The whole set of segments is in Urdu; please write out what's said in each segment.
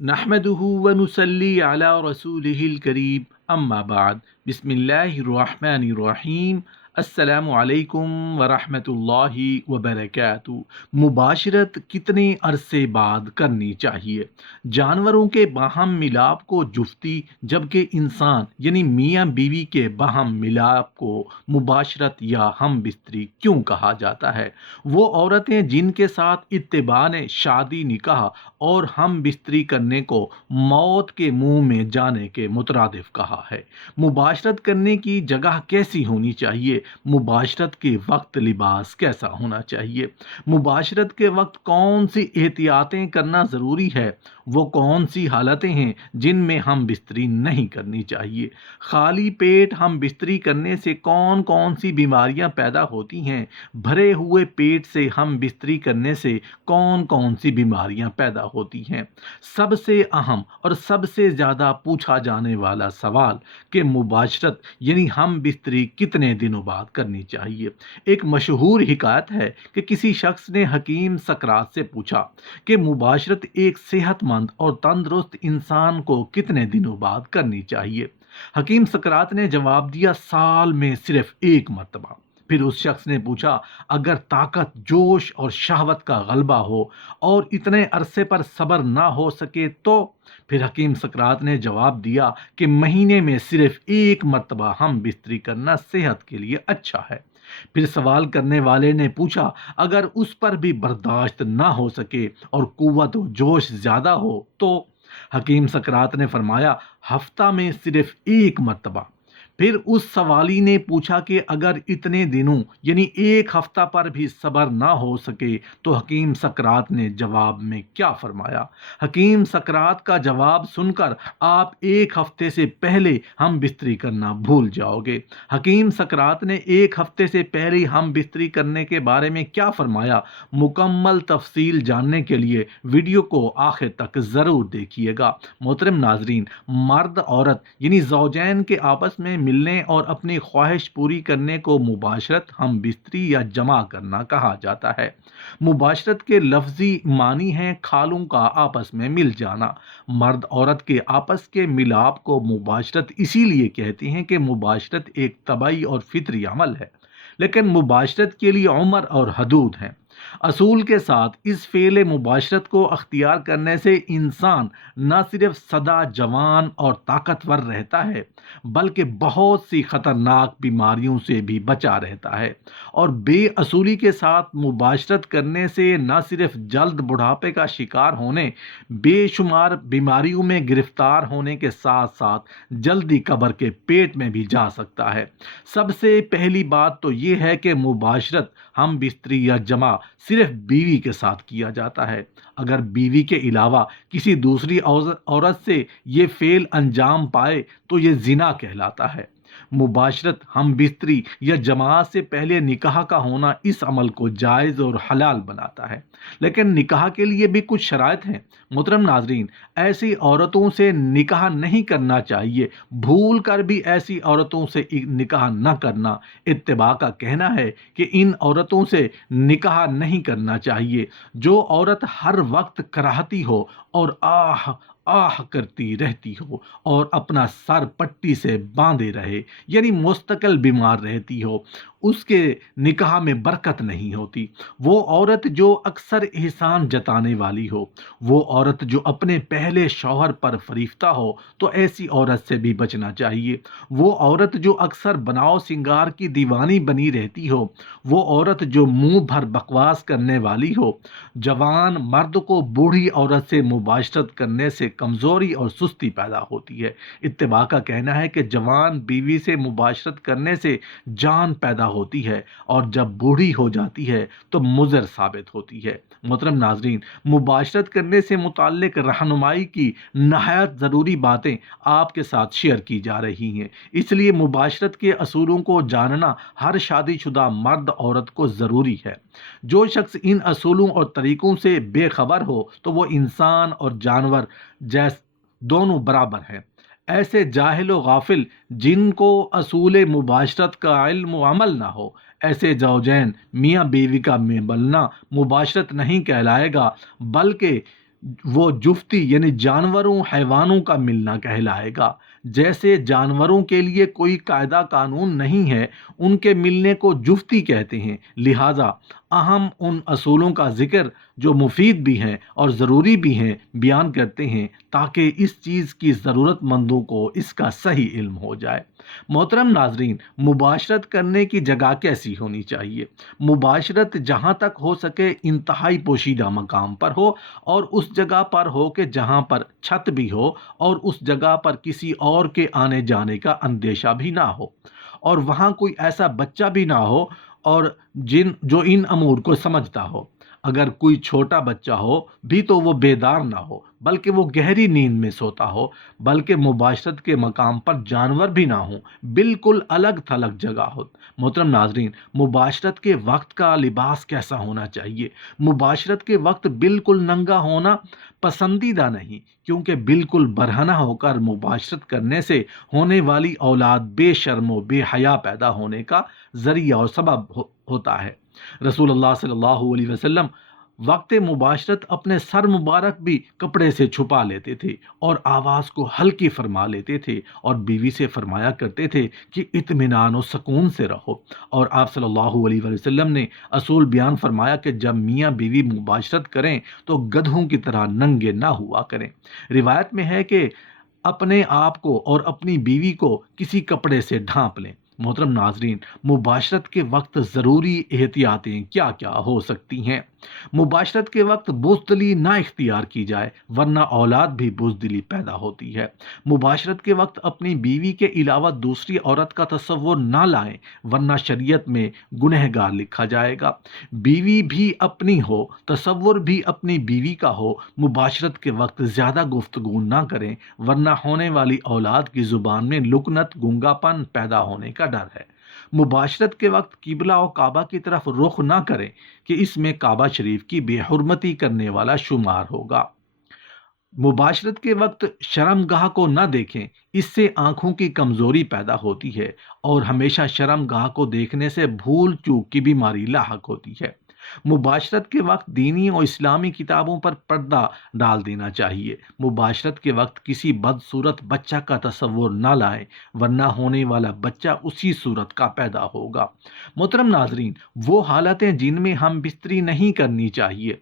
نحمده ونصلي على رسوله الكريم اما بعد بسم اللہ الرحمن الرحیم السلام علیکم ورحمۃ اللہ وبرکاتہ۔ مباشرت کتنے عرصے بعد کرنی چاہیے؟ جانوروں کے باہم ملاپ کو جفتی، جبکہ انسان یعنی میاں بیوی کے باہم ملاپ کو مباشرت یا ہم بستری کیوں کہا جاتا ہے؟ وہ عورتیں جن کے ساتھ اتباع نے شادی نکاح اور ہم بستری کرنے کو موت کے منہ میں جانے کے مترادف کہا ہے۔ مباشرت کرنے کی جگہ کیسی ہونی چاہیے؟ مباشرت کے وقت لباس کیسا ہونا چاہیے؟ مباشرت کے وقت کون سی احتیاطیں کرنا ضروری ہے؟ وہ کون سی حالتیں ہیں جن میں ہم بستری نہیں کرنی چاہیے؟ خالی پیٹ ہم بستری کرنے سے کون کون سی بیماریاں پیدا ہوتی ہیں؟ بھرے ہوئے پیٹ سے ہم بستری کرنے سے کون کون سی بیماریاں پیدا ہوتی ہیں؟ سب سے اہم اور سب سے زیادہ پوچھا جانے والا سوال کہ مباشرت یعنی ہم بستری کتنے دنوں بعد کرنی چاہیے۔ ایک مشہور حکایت ہے کہ کسی شخص نے حکیم سقراط سے پوچھا کہ مباشرت ایک صحت مند اور تندرست انسان کو کتنے دنوں بعد کرنی چاہیے؟ حکیم سقراط نے جواب دیا، سال میں صرف ایک مرتبہ۔ پھر اس شخص نے پوچھا، اگر طاقت، جوش اور شہوت کا غلبہ ہو اور اتنے عرصے پر صبر نہ ہو سکے تو؟ پھر حکیم سقراط نے جواب دیا کہ مہینے میں صرف ایک مرتبہ ہم بستری کرنا صحت کے لیے اچھا ہے۔ پھر سوال کرنے والے نے پوچھا، اگر اس پر بھی برداشت نہ ہو سکے اور قوت و جوش زیادہ ہو تو؟ حکیم سقراط نے فرمایا، ہفتہ میں صرف ایک مرتبہ۔ پھر اس سوالی نے پوچھا کہ اگر اتنے دنوں یعنی ایک ہفتہ پر بھی صبر نہ ہو سکے تو حکیم سقراط نے جواب میں کیا فرمایا؟ حکیم سقراط کا جواب سن کر آپ ایک ہفتے سے پہلے ہم بستری کرنا بھول جاؤ گے۔ حکیم سقراط نے ایک ہفتے سے پہلے ہم بستری کرنے کے بارے میں کیا فرمایا؟ مکمل تفصیل جاننے کے لیے ویڈیو کو آخر تک ضرور دیکھیے گا۔ محترم ناظرین، مرد عورت یعنی زوجین کے آپس میں ملنے اور اپنی خواہش پوری کرنے کو مباشرت، ہم بستری یا جمع کرنا کہا جاتا ہے۔ مباشرت کے لفظی معنی ہے کھالوں کا آپس میں مل جانا۔ مرد عورت کے آپس کے ملاپ کو مباشرت اسی لیے کہتے ہیں کہ مباشرت ایک طبعی اور فطری عمل ہے، لیکن مباشرت کے لیے عمر اور حدود ہیں۔ اصول کے ساتھ اس فعل مباشرت کو اختیار کرنے سے انسان نہ صرف سدا جوان اور طاقتور رہتا ہے بلکہ بہت سی خطرناک بیماریوں سے بھی بچا رہتا ہے، اور بے اصولی کے ساتھ مباشرت کرنے سے نہ صرف جلد بڑھاپے کا شکار ہونے، بے شمار بیماریوں میں گرفتار ہونے کے ساتھ ساتھ جلدی قبر کے پیٹ میں بھی جا سکتا ہے۔ سب سے پہلی بات تو یہ ہے کہ مباشرت، ہم بستری یا جمع صرف بیوی کے ساتھ کیا جاتا ہے۔ اگر بیوی کے علاوہ کسی دوسری عورت سے یہ فعل انجام پائے تو یہ زنا کہلاتا ہے۔ مباشرت، ہم بستری یا جماعت سے پہلے نکاح کا ہونا اس عمل کو جائز اور حلال بناتا ہے، لیکن نکاح کے لیے بھی کچھ شرائط ہیں۔ محترم ناظرین، ایسی عورتوں سے نکاح نہیں کرنا چاہیے، بھول کر بھی ایسی عورتوں سے نکاح نہ کرنا۔ اتباع کا کہنا ہے کہ ان عورتوں سے نکاح نہیں کرنا چاہیے جو عورت ہر وقت کراہتی ہو اور آہ آہ کرتی رہتی ہو اور اپنا سر پٹی سے باندھے رہے، یعنی مستقل بیمار رہتی ہو، اس کے نکاح میں برکت نہیں ہوتی۔ وہ عورت جو اکثر احسان جتانے والی ہو، وہ عورت جو اپنے پہلے شوہر پر فریفتہ ہو تو ایسی عورت سے بھی بچنا چاہیے۔ وہ عورت جو اکثر بناؤ سنگار کی دیوانی بنی رہتی ہو، وہ عورت جو منہ بھر بکواس کرنے والی ہو۔ جوان مرد کو بوڑھی عورت سے مباشرت کرنے سے کمزوری اور سستی پیدا ہوتی ہے۔ اتباع کا کہنا ہے کہ جوان بیوی سے مباشرت کرنے سے جان پیدا ہوتی ہے اور جب بوڑھی ہو جاتی ہے تو مضر ثابت ہوتی ہے۔ محترم ناظرین، مباشرت کرنے سے متعلق رہنمائی کی نہایت ضروری باتیں آپ کے ساتھ شیئر کی جا رہی ہیں، اس لیے مباشرت کے اصولوں کو جاننا ہر شادی شدہ مرد عورت کو ضروری ہے۔ جو شخص ان اصولوں اور طریقوں سے بے خبر ہو تو وہ انسان اور جانور دونوں برابر ہیں۔ ایسے جاہل و غافل جن کو اصول مباشرت کا علم و عمل نہ ہو، ایسے زوجین میاں بیوی کا ملنا مباشرت نہیں کہلائے گا بلکہ وہ جفتی یعنی جانوروں حیوانوں کا ملنا کہلائے گا۔ جیسے جانوروں کے لیے کوئی قاعدہ قانون نہیں ہے، ان کے ملنے کو جفتی کہتے ہیں۔ لہٰذا اہم ان اصولوں کا ذکر جو مفید بھی ہیں اور ضروری بھی ہیں بیان کرتے ہیں، تاکہ اس چیز کی ضرورت مندوں کو اس کا صحیح علم ہو جائے۔ محترم ناظرین، مباشرت کرنے کی جگہ کیسی ہونی چاہیے؟ مباشرت جہاں تک ہو سکے انتہائی پوشیدہ مقام پر ہو، اور اس جگہ پر ہو کہ جہاں پر چھت بھی ہو اور اس جگہ پر کسی اور کے آنے جانے کا اندیشہ بھی نہ ہو، اور وہاں کوئی ایسا بچہ بھی نہ ہو اور جو ان امور کو سمجھتا ہو۔ اگر کوئی چھوٹا بچہ ہو بھی تو وہ بیدار نہ ہو بلکہ وہ گہری نیند میں سوتا ہو، بلکہ مباشرت کے مقام پر جانور بھی نہ ہوں، بالکل الگ تھلگ جگہ ہو۔ محترم ناظرین، مباشرت کے وقت کا لباس کیسا ہونا چاہیے؟ مباشرت کے وقت بالکل ننگا ہونا پسندیدہ نہیں، کیونکہ بالکل برہنہ ہو کر مباشرت کرنے سے ہونے والی اولاد بے شرم و بے حیا پیدا ہونے کا ذریعہ اور سبب ہوتا ہے۔ رسول اللہ صلی اللہ علیہ وسلم وقت مباشرت اپنے سر مبارک بھی کپڑے سے چھپا لیتے تھے اور آواز کو ہلکی فرما لیتے تھے، اور بیوی سے فرمایا کرتے تھے کہ اطمینان و سکون سے رہو۔ اور آپ صلی اللہ علیہ وسلم نے اصول بیان فرمایا کہ جب میاں بیوی مباشرت کریں تو گدھوں کی طرح ننگے نہ ہوا کریں۔ روایت میں ہے کہ اپنے آپ کو اور اپنی بیوی کو کسی کپڑے سے ڈھانپ لیں۔ محترم ناظرین، مباشرت کے وقت ضروری احتیاطیں کیا کیا ہو سکتی ہیں؟ مباشرت کے وقت بزدلی نہ اختیار کی جائے، ورنہ اولاد بھی بزدلی پیدا ہوتی ہے۔ مباشرت کے وقت اپنی بیوی کے علاوہ دوسری عورت کا تصور نہ لائیں، ورنہ شریعت میں گنہگار لکھا جائے گا۔ بیوی بھی اپنی ہو، تصور بھی اپنی بیوی کا ہو، مباشرت کے وقت زیادہ گفتگو نہ کریں، ورنہ ہونے والی اولاد کی زبان میں لکنت، گنگا پن پیدا ہونے کا ڈر ہے۔ مباشرت کے وقت قبلہ و کعبہ کی طرف رخ نہ کریں کہ اس میں کعبہ شریف کی بے حرمتی کرنے والا شمار ہوگا۔ مباشرت کے وقت شرمگاہ کو نہ دیکھیں، اس سے آنکھوں کی کمزوری پیدا ہوتی ہے، اور ہمیشہ شرمگاہ کو دیکھنے سے بھول چوک کی بیماری لاحق ہوتی ہے۔ مباشرت کے وقت دینی اور اسلامی کتابوں پر پردہ ڈال دینا چاہیے۔ مباشرت کے وقت کسی بدصورت بچہ کا تصور نہ لائیں، ورنہ ہونے والا بچہ اسی صورت کا پیدا ہوگا۔ محترم ناظرین، وہ حالتیں جن میں ہم بستری نہیں کرنی چاہیے۔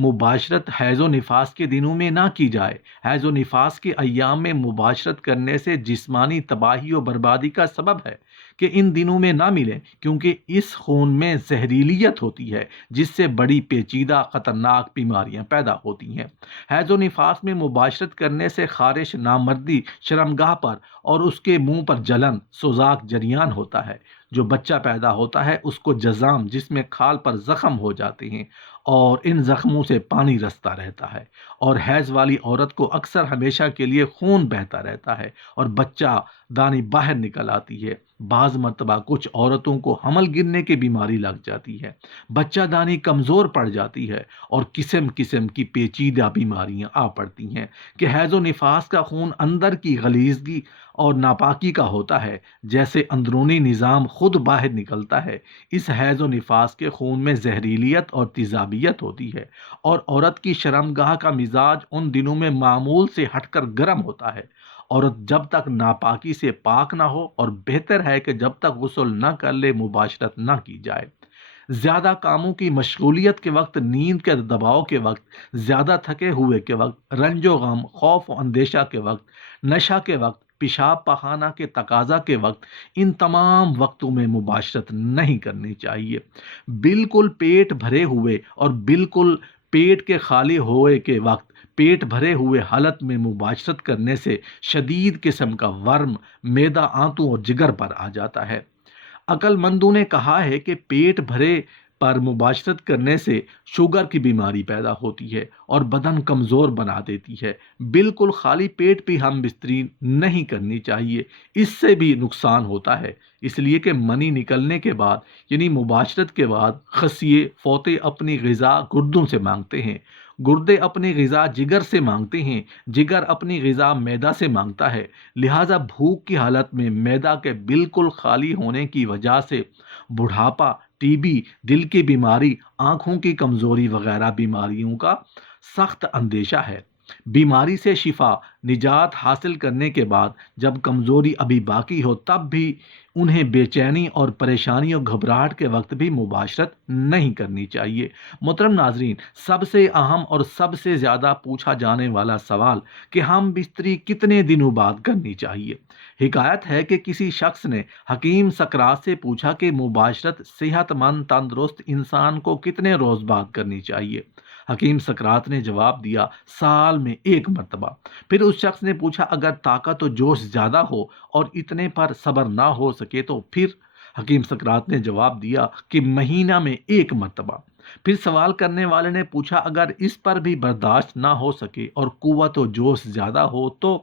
مباشرت حیض و نفاس کے دنوں میں نہ کی جائے۔ حیض و نفاس کے ایام میں مباشرت کرنے سے جسمانی تباہی و بربادی کا سبب ہے کہ ان دنوں میں نہ ملیں، کیونکہ اس خون میں زہریلیت ہوتی ہے جس سے بڑی پیچیدہ خطرناک بیماریاں پیدا ہوتی ہیں۔ حیض و نفاس میں مباشرت کرنے سے خارش، نامردی، شرمگاہ پر اور اس کے منہ پر جلن، سوزاک جریان ہوتا ہے۔ جو بچہ پیدا ہوتا ہے اس کو جذام، جس میں کھال پر زخم ہو جاتے ہیں، اور ان زخموں سے پانی رستا رہتا ہے، اور حیض والی عورت کو اکثر ہمیشہ کے لیے خون بہتا رہتا ہے اور بچہ دانی باہر نکل آتی ہے۔ بعض مرتبہ کچھ عورتوں کو حمل گرنے کی بیماری لگ جاتی ہے، بچہ دانی کمزور پڑ جاتی ہے، اور قسم قسم کی پیچیدہ بیماریاں آ پڑتی ہیں کہ حیض و نفاس کا خون اندر کی غلیظگی اور ناپاکی کا ہوتا ہے، جیسے اندرونی نظام خود باہر نکلتا ہے۔ اس حیض و نفاس کے خون میں زہریلیت اور تیزابیت ہوتی ہے، اور عورت کی شرمگاہ کا مزاج ان دنوں میں معمول سے ہٹ کر گرم ہوتا ہے۔ عورت جب تک ناپاکی سے پاک نہ ہو، اور بہتر ہے کہ جب تک غسل نہ کر لے، مباشرت نہ کی جائے۔ زیادہ کاموں کی مشغولیت کے وقت، نیند کے دباؤ کے وقت، زیادہ تھکے ہوئے کے وقت، رنج و غم، خوف و اندیشہ کے وقت، نشہ کے وقت، پیشاب پخانہ کے تقاضا کے وقت، ان تمام وقتوں میں مباشرت نہیں کرنی چاہیے۔ بالکل پیٹ بھرے ہوئے اور بالکل پیٹ کے خالی ہوئے کے وقت پیٹ بھرے ہوئے حالت میں مباشرت کرنے سے شدید قسم کا ورم معدہ، آنتوں اور جگر پر آ جاتا ہے۔ عقل مندوں نے کہا ہے کہ پیٹ بھرے پر مباشرت کرنے سے شوگر کی بیماری پیدا ہوتی ہے اور بدن کمزور بنا دیتی ہے۔ بالکل خالی پیٹ بھی ہم بستری نہیں کرنی چاہیے، اس سے بھی نقصان ہوتا ہے، اس لیے کہ منی نکلنے کے بعد یعنی مباشرت کے بعد خصیے فوطے اپنی غذا گردوں سے مانگتے ہیں، گردے اپنی غذا جگر سے مانگتے ہیں، جگر اپنی غذا معدہ سے مانگتا ہے۔ لہٰذا بھوک کی حالت میں معدہ کے بالکل خالی ہونے کی وجہ سے بڑھاپا، ٹی بی، دل کی بیماری، آنکھوں کی کمزوری وغیرہ بیماریوں کا سخت اندیشہ ہے۔ بیماری سے شفا، نجات حاصل کرنے کے بعد جب کمزوری ابھی باقی ہو تب بھی انہیں بے چینی اور پریشانی اور گھبراہٹ کے وقت بھی مباشرت نہیں کرنی چاہیے۔ محترم ناظرین، سب سے اہم اور سب سے زیادہ پوچھا جانے والا سوال کہ ہم بستری کتنے دنوں بعد کرنی چاہیے۔ حکایت ہے کہ کسی شخص نے حکیم سقراط سے پوچھا کہ مباشرت صحت مند تندرست انسان کو کتنے روز بعد کرنی چاہیے۔ حکیم سقراط نے جواب دیا، سال میں 1 مرتبہ۔ پھر اس شخص نے پوچھا، اگر طاقت و جوش زیادہ ہو اور اتنے پر صبر نہ ہو سکے تو پھر؟ حکیم سقراط نے جواب دیا کہ مہینہ میں 1 مرتبہ۔ پھر سوال کرنے والے نے پوچھا، اگر اس پر بھی برداشت نہ ہو سکے اور قوت و جوش زیادہ ہو تو؟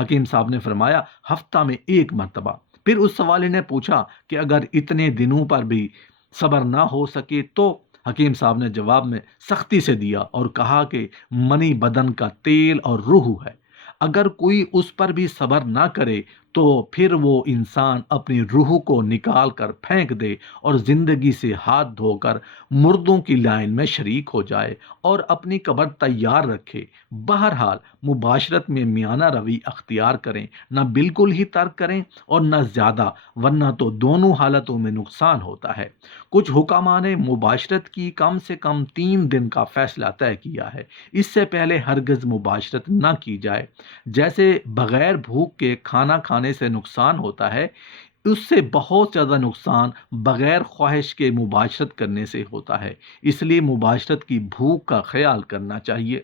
حکیم صاحب نے فرمایا، ہفتہ میں 1 مرتبہ۔ پھر اس سوالی نے پوچھا کہ اگر اتنے دنوں پر بھی صبر نہ ہو سکے تو؟ حکیم صاحب نے جواب میں سختی سے دیا اور کہا کہ منی بدن کا تیل اور روح ہے، اگر کوئی اس پر بھی صبر نہ کرے تو پھر وہ انسان اپنی روح کو نکال کر پھینک دے اور زندگی سے ہاتھ دھو کر مردوں کی لائن میں شریک ہو جائے اور اپنی قبر تیار رکھے۔ بہرحال مباشرت میں میانہ روی اختیار کریں، نہ بالکل ہی ترک کریں اور نہ زیادہ، ورنہ تو دونوں حالتوں میں نقصان ہوتا ہے۔ کچھ حکماء نے مباشرت کی کم سے کم 3 دن کا فیصلہ طے کیا ہے، اس سے پہلے ہرگز مباشرت نہ کی جائے۔ جیسے بغیر بھوک کے کھانا کھانے سے نقصان ہوتا ہے، اس سے بہت زیادہ نقصان بغیر خواہش کے مباشرت کرنے سے ہوتا ہے۔ اس لیے مباشرت کی بھوک کا خیال کرنا چاہیے۔